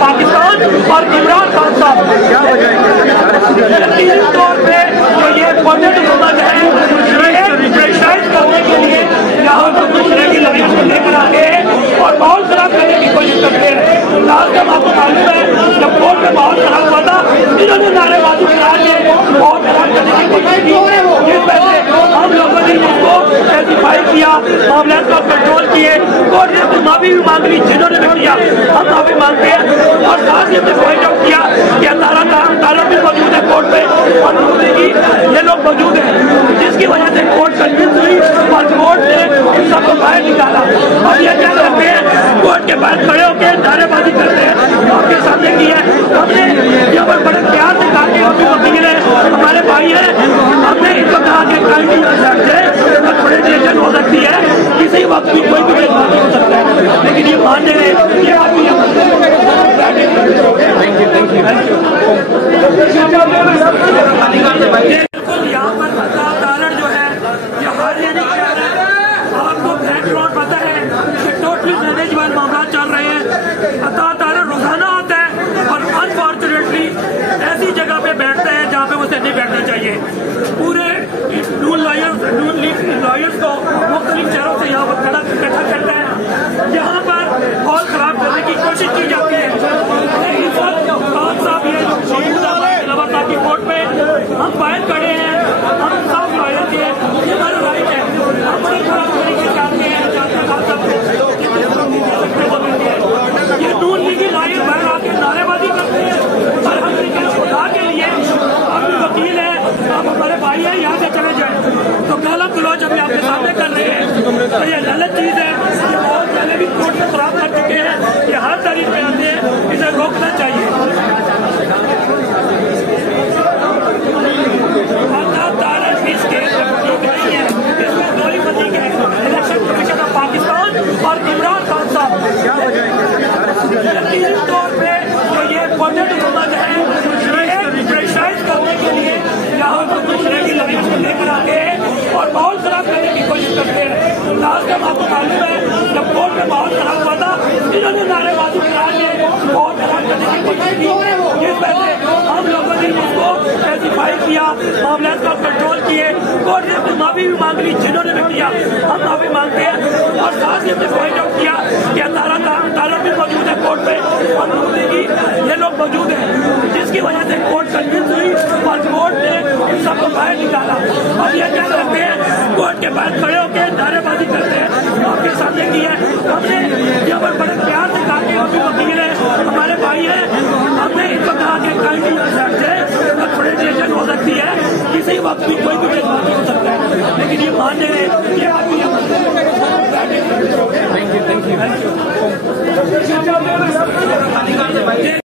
पाकिस्तान और इमरान खान साहब तौर पे जो ये बजट समझ है प्रेशराइज करने के लिए यहाँ पर दूसरे की लाइफ को लेकर आते हैं और माहौल खराब करने की कोशिश करते हैं। लास्ट टाइम आपको मालूम है जब कोर्ट में माहौल खराब हुआ था, इन्होंने नारेबाजी करा के बहुत खराब करने की कोशिश की। जिस वजह से हम लोगों ने इसको सर्टिफाई किया, मामले को कंट्रोल किए, कोर्ट ने माफी भी मांग ली, जिन्होंने भी किया हम माफी मांगते हैं। और साथ ही हमने पॉइंट आउट किया कि अदालत भी मौजूद है कोर्ट में और ये लोग मौजूद हैं, जिसकी वजह से कोर्ट कन्विंस हुई और कोर्ट ने इन सबको बाहर निकाला। और ये क्या करते हैं, कोर्ट के बाहर खड़े होकर नारेबाजी करते हैं। आपके सामने की है, हमने यहाँ पर बड़े प्यार से कहा कि अभी वकील है, हमारे भाई है, हमने इनको कहा कि थोड़ी टेंशन हो सकती है, किसी वक्त भी कोई भी भेदभाव हो सकता है, लेकिन ये मान ले रहे ये बात भी यहाँ पर अदालत जो है ये हार लेने की है। आपको बैकग्राउंड पता है कि टोटली मैनेजमेंट मामला चल रहे हैं। अदालत रोजाना आता है और अनफॉर्चुनेटली ऐसी जगह पे बैठता है जहाँ पे उसे नहीं बैठना चाहिए। पूरे नून लॉयर्स को मुख्तलिफ शहरों से यहाँ पर इकट्ठा करता है, यहाँ पर हॉल खराब करने की कोशिश की जाती है। खान साहब ये साहब की कोर्ट में हम बाहर खड़े हैं, हम सब लॉयर के ये हमारा राइट है, हम बड़े खराब तरीके से आते हैं। ये नून लीगी लॉयर बाहर आके नारेबाजी करते हैं और हम खुदा के लिए आप वकील है, आप हमारे भाई है, यहाँ से चले जाए। तो गालम गलौज अभी आपके सामने कर रहे हैं, तो ये गलत चीज है। ये बहुत पहले भी कोर्ट में खराब कर चुके हैं, ये हर तारीख में आते हैं, इसे रोकना चाहिए। पाकिस्तान और इमरान खान साहब तौर पे जो ये बजट समझ है प्रेशराइज करने के लिए यहाँ पर दूसरे की लाइफ को लेकर आते हैं और माहौल खराब करने की कोशिश करते हैं। लास्ट टाइम आपको मालूम है जब कोर्ट में माहौल खराब हुआ था, इन्होंने नारेबाजी करा के बहुत खराब करने की कोशिश की। जिस वजह से हम लोगों ने इसको सर्टिफाई किया, मामले को कंट्रोल किए, कोर्ट ने माफी भी मांग ली, जिन्होंने भी किया हम माफी मांगते हैं। और साथ ही हमने पॉइंट आउट किया कि अदालत भी मौजूद है कोर्ट में और ये लोग मौजूद हैं, जिसकी वजह से कोर्ट कन्विंस हुई और कोर्ट ने इन सबको बाहर निकाला। और ये क्या करते हैं, कोर्ट के बाहर खड़े होकर नारेबाजी करते हैं। आपके सामने की है, हमने यहाँ पर बड़े प्यार से कहा कि अभी वकील है, हमारे भाई है, हमने इनको कहा कि थोड़ी टेंशन हो सकती है, किसी वक्त भी कोई भी भेदभाव हो सकता है, लेकिन ये मान ले रहे ये बात भी